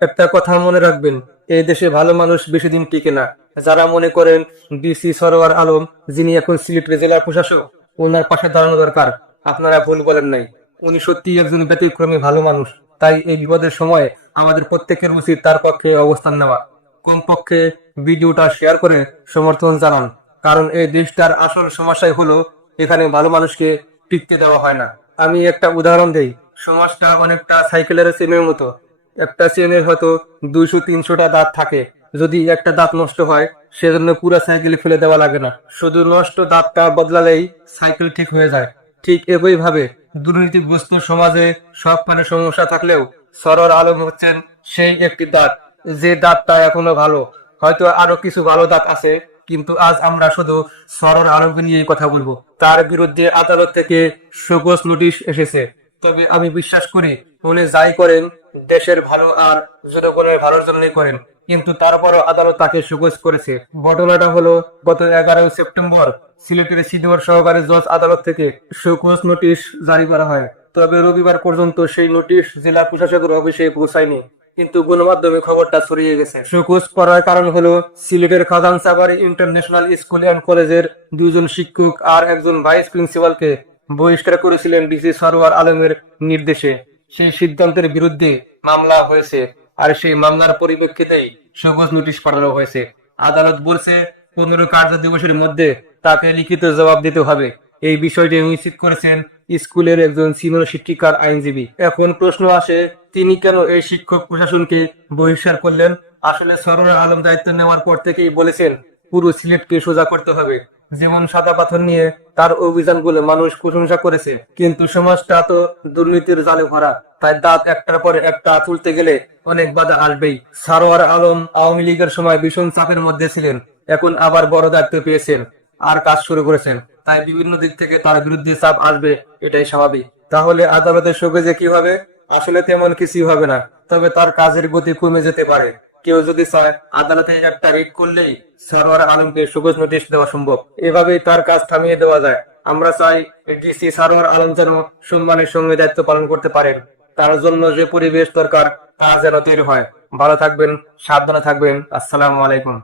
একটা কথা মনে রাখবেন, এই দেশে ভালো মানুষ বেশি দিন টিকে না। যারা মনে করেন ডিসি সরোয়ার আলম, যিনি এখন সিলেট জেলার প্রশাসক, ওনার পাশে দাঁড়ানো দরকার। আপনারা ভুল বলেন নাই। উনি সত্যি একজন ব্যতিক্রমী ভালো মানুষ। তাই এই বিপদের সময় আমাদের প্রত্যেকের উচিত তার পক্ষে অবস্থান নেওয়া। কমপক্ষে ভিডিওটা শেয়ার করে সমর্থন জানান। কারণ এই দেশটার আসল সমস্যাই হলো, এখানে ভালো মানুষকে টিকতে দেওয়া হয় না। আমি একটা উদাহরণ দেই। সমাজটা অনেকটা সাইকেলের চেনের মতো। একটা চেনের হয়তো দুইশো, তিনশোটা দাঁত থাকে। যদি একটা দাঁত নষ্ট হয়, সেজন্য পুরো সাইকেল ফেলে দেওয়া লাগে না। শুধু নষ্ট দাঁতটা বদলালেই সাইকেল ঠিক হয়ে যায়। ঠিক একই ভাবে দুর্নীতিগ্রস্ত সমাজে সব মানে সমস্যা থাকলেও সরর আলম হচ্ছেন সেই একটি দাঁত। যে দাঁতটা এখনও ভালো, হয়তো আরও কিছু ভালো দাঁত আছে, কিন্তু আজ আমরা শুধু সরর আলমকে নিয়ে কথা বলব। তার বিরুদ্ধে আদালত থেকে শোকস নোটিশ এসেছে। তবে আমি বিশ্বাস করি উনি যাই করেন, দেশের ভালো আর জনগণের ভালোর জন্যই করেন। কিন্তু তারপরও আদালত তাকে সুগোজ করেছে। ঘটনাটা হলো গত এগারোই সেপ্টেম্বর, সিলেটের সিনিয়র সহকারী জজ আদালত থেকে সুকোজ নোটিশ জারি করা হয়। তবে রবিবার পর্যন্ত সেই নোটিশ জেলা প্রশাসকের অফিসে পৌঁছায়নি, কিন্তু গণমাধ্যমে খবরটা ছড়িয়ে গেছে। সুকোজ করার কারণ হলো সিলেটের খাজান সাবারি ইন্টারন্যাশনাল স্কুল অ্যান্ড কলেজের দুজন শিক্ষক আর একজন ভাইস প্রিন্সিপালকে বহিষ্কার করেছিলেন ডিসি সরওয়ার আলমের নির্দেশে। সেই সিদ্ধান্তের বিরুদ্ধে মামলা হয়েছে আর সেই মামলার পরিপ্রেক্ষিতেই সবুজ নোটিশ পাঠানো হয়েছে। আদালত বলছে, পনেরো কার্য দিবসের মধ্যে তাকে লিখিত জবাব দিতে হবে। এই বিষয়টি নিশ্চিত করেছেন স্কুলের একজন সিনিয়র শিক্ষিকার আইনজীবী। এখন প্রশ্ন আসে, তিনি কেন এই শিক্ষক প্রশাসনকে বহিষ্কার করলেন? আসলে সরোরা আলম দায়িত্ব নেওয়ার পর থেকেই বলেছেন, পুরো সিলেটকে সোজা করতে হবে। যেমন সাদা পাথর নিয়ে তার অভিযানগুলো মানুষ প্রশংসা করেছে। কিন্তু সমাজটা তো দুর্নীতির জালে ভরা, তাই দাঁত একটার পরে একটা তুলতে গেলে অনেক বাধা আসবেই। সারোয়ার আলম আওয়ামী লীগের সময় ভীষণ চাপের মধ্যে ছিলেন, এখন আবার বড় দায়িত্ব পেয়েছেন আর কাজ শুরু করেছেন। তাই বিভিন্ন দিক থেকে তার বিরুদ্ধে চাপ আসবে, এটাই স্বাভাবিক। তাহলে আদালতের সঙ্গে যে কি হবে? আসলে তেমন কিছুই হবে না, তবে তার কাজের গতি কমে যেতে পারে। কেউ যদি চায়, আদালতে একটা রিট করলেই সরোয়ার আলমকে সুগজ নোটিশ দেওয়া সম্ভব। এভাবেই তার কাজ থামিয়ে দেওয়া যায়। আমরা চাই ডিসি সারোয়ার আলম যেন সম্মানের সঙ্গে দায়িত্ব পালন করতে পারেন। তার জন্য যে পরিবেশ দরকার, তা যেন তৈরি হয়। ভালো থাকবেন, সাবধানে থাকবেন। আসসালামু আলাইকুম।